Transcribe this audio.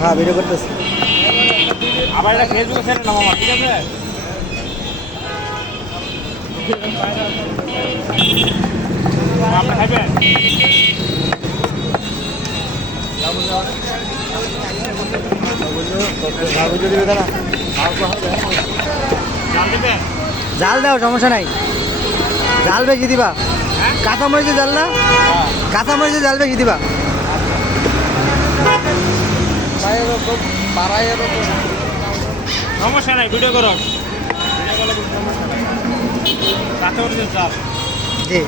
হ্যাঁ ভিডিও করতেছি। আবার এটা ফেসবুকে ছেড়ে না মামা, ঠিক আছে? আপনি খাইবেন? জাল দিবেন? জাল দাও, সমস্যা নাই। জাল বেশি দিবা। হ্যাঁ? কাঁচামরিচের জাল না, কাঁচামরিচের জাল বেশি দিবা। সমস্যা নাই, ভিডিও করো। ভিডিও করলে কোনো সমস্যা নাই। কাছে উঠে চাপ। জি